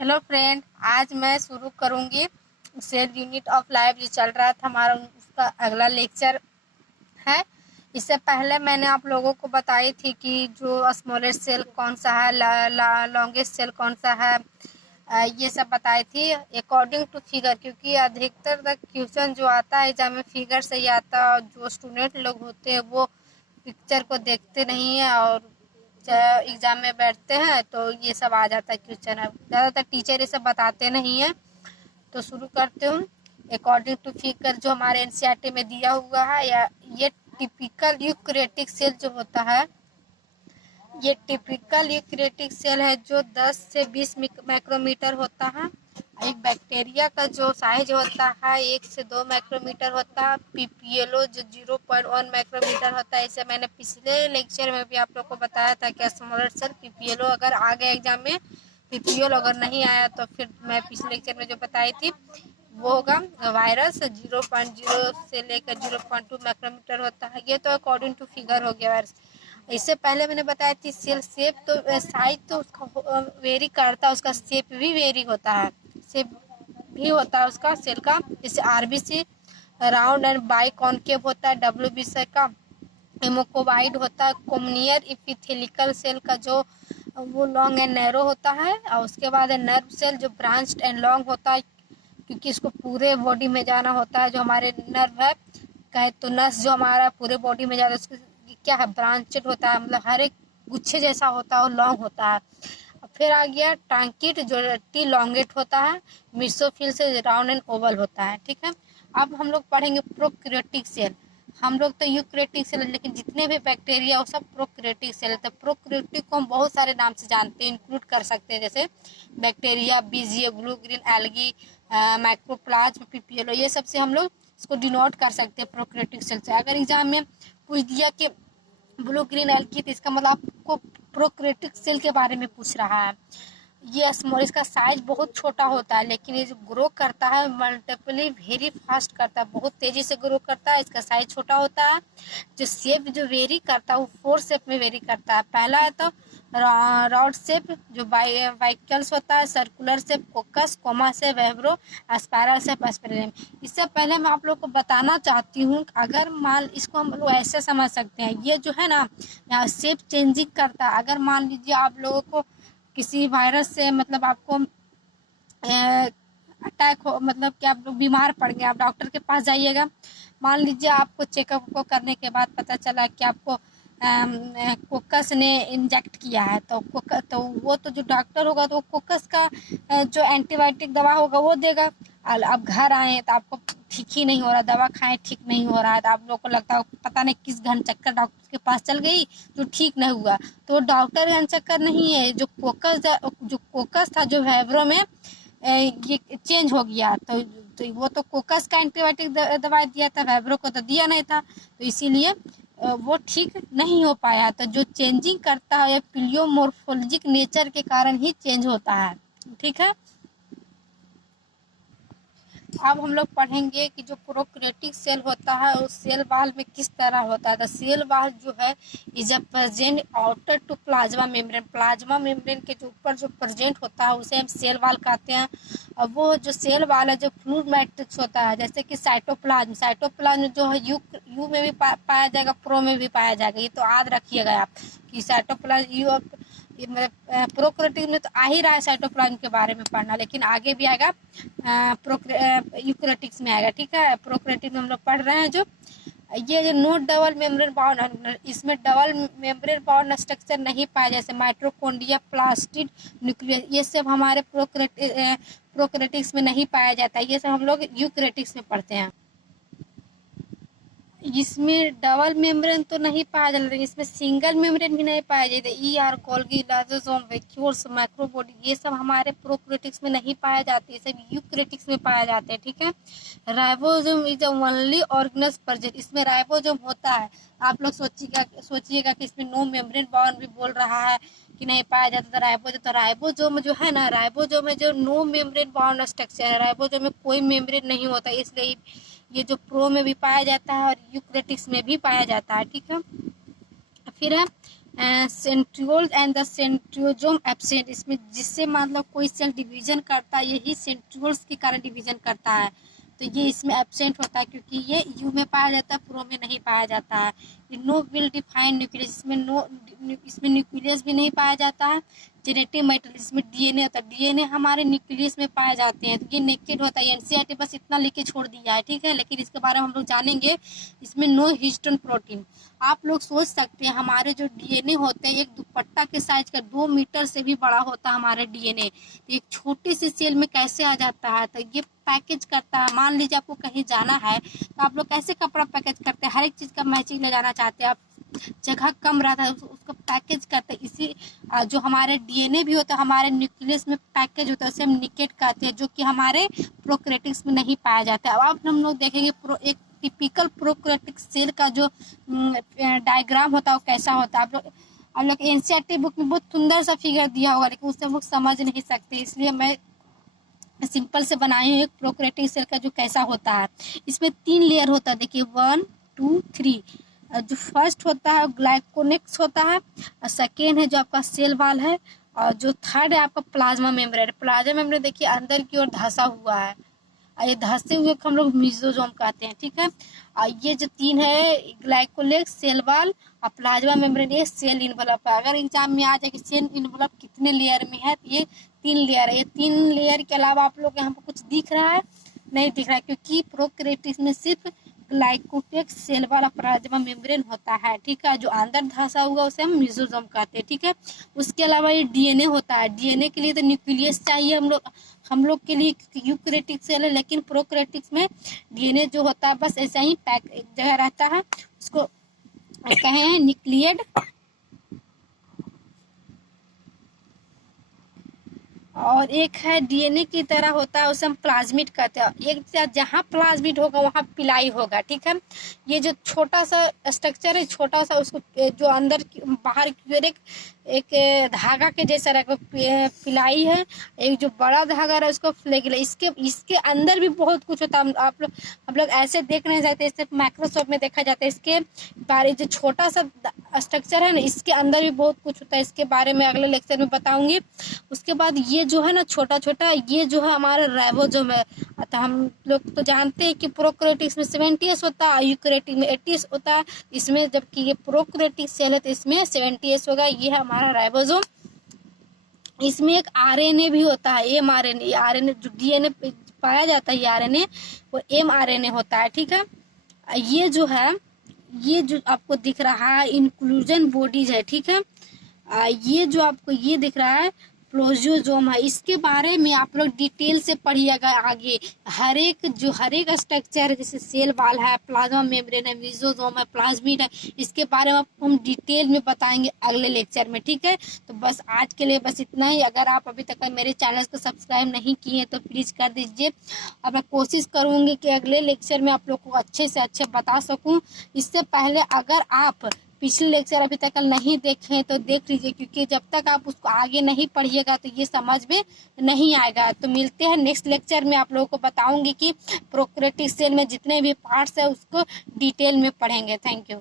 Hello friend, आज मैं शुरू करूंगी सेल यूनिट ऑफ लाइफ जो चल रहा था हमारा, उसका अगला लेक्चर है। इससे पहले मैंने आप लोगों को बताई थी कि जो स्मॉलेस्ट सेल कौन सा है, लॉन्गेस्ट सेल कौन सा है, ये सब बताई थी अकॉर्डिंग टू फिगर, क्योंकि अधिकतर तक क्वेश्चन जो आता है एग्जाम में फिगर से ही आता है और जो स्टूडेंट लोग होते हैं वो पिक्चर को देखते नहीं है और एग्जाम में बैठते हैं तो ये सब आ जाता है क्वेश्चन। ज़्यादातर टीचर ये सब बताते नहीं है। तो शुरू करते हूँ। अकॉर्डिंग टू फिगर जो हमारे एनसीईआरटी में दिया हुआ है, या ये टिपिकल यूकैरियोटिक सेल जो होता है, ये टिपिकल यूकैरियोटिक सेल है जो 10 से 20 माइक्रोमीटर होता है। एक बैक्टीरिया का जो साइज होता है 1 से 2 माइक्रोमीटर होता है। पीपीएलओ जो 0.1 माइक्रोमीटर होता है। इसे मैंने पिछले लेक्चर में भी आप लोग को बताया था कि स्मॉलर सेल पीपीएलओ अगर आ गया एग्जाम में, पीपीएल अगर नहीं आया तो फिर मैं पिछले लेक्चर में जो बताई थी वो होगा वायरस। 0.0 से लेकर 0.2 माइक्रोमीटर होता है। ये तो अकॉर्डिंग टू फिगर हो गया वायरस। इससे पहले मैंने बताया थी सेल शेप, तो साइज तो उसका वेरी करता है, उसका शेप भी वेरी होता है, शेप भी होता है उसका सेल का। जैसे RBC round and by concave होता है, डब्ल्यूबीसी का हेमोकोबाइड होता है, कोमनियर इपिथेलिकल सेल का जो वो लॉन्ग एंड नैरो होता है। और उसके बाद नर्व सेल जो ब्रांच्ड एंड लॉन्ग होता है, क्योंकि इसको पूरे बॉडी में जाना होता है। जो हमारे नर्व है, कहे तो नस जो हमारा पूरे बॉडी में जाता है, उसको क्या है, ब्रांचेड होता है, मतलब हर एक गुच्छे जैसा होता है और लॉन्ग होता है। फिर आ गया ट्रांकिट जो टी लॉन्गेट होता है, मिसोफिल से राउंड एंड ओवल होता है। ठीक है, अब हम लोग पढ़ेंगे प्रोकैरियोटिक सेल। हम लोग तो यूकैरियोटिक सेल, लेकिन जितने भी बैक्टीरिया वो सब प्रोकैरियोटिक सेल है। तो प्रोकैरियोटिक को हम बहुत सारे नाम से जानते हैं, इंक्लूड कर सकते हैं, जैसे बैक्टीरिया, बीजियो, blue green algae, mycoplasma, PPLO, ये सब से हम लोग इसको डिनोट कर सकते हैं प्रोकैरियोटिक सेल से। अगर एग्जाम में पूछ दिया कि ब्लू ग्रीन एल्गी, तो इसका मतलब आपको प्रोकैरियोटिक सेल के बारे में पूछ रहा है। ये स्मॉल, इसका साइज बहुत छोटा होता है, लेकिन ये जो ग्रो करता है मल्टीपली वेरी फास्ट करता है, बहुत तेजी से ग्रो करता है। इसका साइज छोटा होता है। जो शेप जो वेरी करता है वो 4 शेप में वेरी करता है। पहला है तो रॉड शेप जो बाइकल्स होता है, सर्कुलर शेप कोकस, कोमा से वेब्रो, स्पायरल शेप एस्पेरियम। इससे पहले मैं आप लोग को बताना चाहती हूँ, अगर मान इसको हम लोग ऐसे समझ सकते हैं, ये जो है ना शेप चेंजिंग करता है। अगर मान लीजिए आप लोगों को किसी वायरस से, मतलब आपको अटैक हो, मतलब कि आप लोग बीमार पड़ गए, आप डॉक्टर के पास जाइएगा। मान लीजिए आपको चेकअप को करने के बाद पता चला कि आपको कोकस ने इंजेक्ट किया है, तो वो तो जो डॉक्टर होगा तो कोकस का जो एंटीबायोटिक दवा होगा वो देगा। अब घर आए तो आपको ठीक ही नहीं हो रहा, दवा खाएं ठीक नहीं हो रहा है, तो आप लोग को लगता है पता नहीं किस घन चक्कर डॉक्टर के पास चल गई जो ठीक नहीं हुआ। तो डॉक्टर घन चक्कर नहीं है, जो कोकस था जो वेब्रो में ये चेंज हो गया। तो वो तो कोकस का एंटीबायोटिक दवाई दिया था, वेब्रो को तो दिया नहीं था, तो इसीलिए वो ठीक नहीं हो पाया। तो जो चेंजिंग करता है ये पिलियोमोर्फोलॉजिक नेचर के कारण ही चेंज होता है। ठीक है, अब हम लोग पढ़ेंगे कि जो प्रोकैरियोटिक सेल होता है उस सेल वाल में किस तरह होता है। तो सेल वाल जो है is a present outer to plasma membrane. Plasma membrane के जो ऊपर जो प्रेजेंट होता है उसे हम सेल वाल कहते हैं। और वो जो सेल वाल है जो फ्लूइड मैट्रिक्स होता है, जैसे कि साइटोप्लाज्म, साइटोप्लाज्म जो है यू में भी पाया जाएगा, प्रो में भी पाया जाएगा। ये तो याद रखिएगा आप कि साइटोप्लाज्म यू, मतलब प्रोकैरियोटिक में तो आ ही रहा है साइटोप्लाज्म के बारे में पढ़ना, लेकिन आगे भी आएगा यूकैरियोटिक्स में आएगा। ठीक है, प्रोकैरियोटिक में हम लोग पढ़ रहे हैं जो ये जो नो डबल मेम्ब्रेन बाउंड, इसमें डबल मेम्ब्रेन बाउंड स्ट्रक्चर नहीं पाया, जैसे माइटोकॉन्ड्रिया, प्लास्टिड, न्यूक्लियस, ये सब हमारे प्रोकैरियोटिक्स में नहीं पाया जाता है। ये सब हम लोग यूकैरियोटिक्स में पढ़ते हैं। इसमें डबल मेम्ब्रेन तो नहीं पाया जाता, इसमें सिंगल मेम्ब्रेन भी नहीं पाया जाता। ER, Golgi, lysosome, vacuoles, microbody, ये सब हमारे प्रोकैरियोटिक्स में नहीं पाए जाते, ये सब यूकैरियोटिक्स में पाए जाते हैं। ठीक है, राइबोसोम इज ओनली ऑर्गेनस प्रेजेंट, इसमें राइबोसोम होता है। आप लोग सोचिएगा कि इसमें नो मेम्ब्रेन बाउंड भी बोल रहा है कि नहीं पाया जाता था राइबोसोम। तो राइबोसोम जो है ना, राइबोसोम में जो नो मेम्ब्रेन बाउंड स्ट्रक्चर है, राइबोसोम में कोई मेम्ब्रेन नहीं होता, इसलिए ये जो प्रो में भी पाया जाता है और यूकैरियोटिक्स में भी पाया जाता है। ठीक है, फिर है सेंट्रियोल एंड द सेंट्रियोजोम एब्सेंट, इसमें जिससे मतलब कोई सेल डिवीजन करता है यही सेंट्रियोल्स के कारण डिवीजन करता है, तो ये इसमें एब्सेंट होता है क्योंकि ये यू में पाया जाता है, प्रो में नहीं पाया जाता है। नो विल डिफाइन न्यूक्लियस, इसमें न्यूक्लियस भी नहीं पाया जाता है। जेनेटिक मेटेरियल, इसमें डीएनए होता है, डीएनए हमारे न्यूक्लियस में पाए जाते हैं, तो ये नेकेड होता है। एनसीईआरटी बस इतना लिख के छोड़ दिया है, ठीक है, लेकिन इसके बारे में हम लोग जानेंगे। इसमें नो हिस्टोन प्रोटीन, आप लोग सोच सकते हैं हमारे जो डीएनए होते हैं एक दुपट्टा के साइज का 2 मीटर से भी बड़ा होता है हमारा डीएनए, तो एक छोटी सी सेल में कैसे आ जाता है, तो ये पैकेज करता है। मान लीजिए आपको कहीं जाना है तो आप लोग कैसे कपड़ा पैकेज करते हैं, हर एक चीज़ का मैचिंग ले जाना चाहते हैं आप, जगह कम रहता है उसको पैकेज करते हैं। इसी जो हमारे डीएनए भी होता है हमारे न्यूक्लियस में पैकेज होता है, उसे हम निकेट कहते हैं, जो कि हमारे प्रोकैरियोट्स में नहीं पाया जाता है। अब हम लोग देखेंगे एक टिपिकल प्रोकैरियोटिक सेल का जो डायग्राम होता है वो कैसा होता है। आप लोग एनसीईआरटी बुक में बहुत सुंदर सा फिगर दिया होगा, लेकिन उससे हम लोग समझ नहीं सकते, इसलिए मैं सिंपल से बनाई हूँ एक प्रोकैरियोटिक सेल का जो कैसा होता है। इसमें 3 लेयर होता है, देखिए 1 2 3। जो फर्स्ट होता है ग्लाइकोनेक्स होता है, और सेकेंड है जो आपका सेल वाल है, और जो थर्ड है आपका प्लाज्मा मेम्ब्रेन। प्लाज्मा मेम्ब्रेन देखिए अंदर की ओर धंसा हुआ है, ये धंसे हुए को हम लोग मेसोसोम कहते हैं, ठीक है। और ये जो 3 है ग्लाइकोलेक्स, सेल वाल और प्लाज्मा मेम्ब्रेन, ये सेल इनवलप है। अगर एग्जाम में आ जाए कि सेल इनवलप कितने लेयर में है, तो ये 3 लेयर है। ये 3 लेयर के अलावा आप लोग यहाँ पर कुछ दिख रहा है नहीं दिख रहा है, क्योंकि प्रोकैरियोटिक्स में सिर्फ ग्लाइकोलेक्स, सेल वाल और प्लाज्मा मेम्ब्रेन होता है, ठीक है। जो अंदर धंसा हुआ उसे हम मेसोसोम कहते हैं, ठीक है। उसके अलावा ये डीएनए होता है, डीएनए के लिए तो न्यूक्लियस चाहिए हम लोग के लिए, यूकैरियोटिक सेल है, लेकिन प्रोकैरियोटिक्स में डीएनए जो होता है बस ऐसा ही पैक एक जगह रहता है, उसको कहे हैं न्यूक्लियड। और एक है डीएनए की तरह होता है, उसे हम प्लाज्मिड कहते हैं। एक जहाँ प्लाज्मिड होगा वहाँ पिलाई होगा, ठीक है। ये जो छोटा सा स्ट्रक्चर है, छोटा सा, उसको जो अंदर बाहर की ओर एक धागा के जैसा रहेगा पिलाई है, एक जो बड़ा धागा है उसको फ्लैगेला। इसके अंदर भी बहुत कुछ होता है, हम लोग ऐसे देख नहीं सकते, सिर्फ माइक्रोस्कोप में देखा जाता है। इसके बारे जो छोटा सा स्ट्रक्चर है ना, इसके अंदर भी बहुत कुछ होता है, इसके बारे में अगले लेक्चर में बताऊंगी। उसके बाद ये जो है ना छोटा छोटा, ये जो है हमारा राइबोसोम है। तो हम लोग तो जानते हैं कि प्रोकैरियोटिक्स में 70S होता है, यूकैरियोटिक में 80S होता है, इसमें जबकि ये प्रोकैरियोटिक सेल है तो इसमें 70S होगा। ये है हमारा राइबोसोम। इसमें एक आरएनए भी होता है, mRNA। आरएनए जो डीएनए पे पाया जाता है, ये आरएनए वो mRNA होता है, ठीक है। ये जो है, ये जो आपको दिख रहा है इंक्लूजन बॉडीज है, ठीक है। ये जो आपको ये दिख रहा है प्रोजियोजोम है, इसके बारे में आप लोग डिटेल से पढ़िएगा आगे। हर एक स्ट्रक्चर जैसे सेल वाल है, प्लाज्मा मेम्ब्रेन है, मेसोसोम है, प्लाज्मिड है, इसके बारे में आपको हम डिटेल में बताएंगे अगले लेक्चर में, ठीक है। तो बस आज के लिए बस इतना ही। अगर आप अभी तक मेरे चैनल को सब्सक्राइब नहीं किए तो प्लीज़ कर दीजिए। अब मैं कोशिश करूँगी कि अगले लेक्चर में आप लोग को अच्छे से अच्छे बता सकूँ। इससे पहले अगर आप पिछले लेक्चर अभी तक नहीं देखे तो देख लीजिए, क्योंकि जब तक आप उसको आगे नहीं पढ़िएगा तो ये समझ में नहीं आएगा। तो मिलते हैं नेक्स्ट लेक्चर में, आप लोगों को बताऊंगी कि प्रोकैरियोटिक सेल में जितने भी पार्ट्स है उसको डिटेल में पढ़ेंगे। Thank you.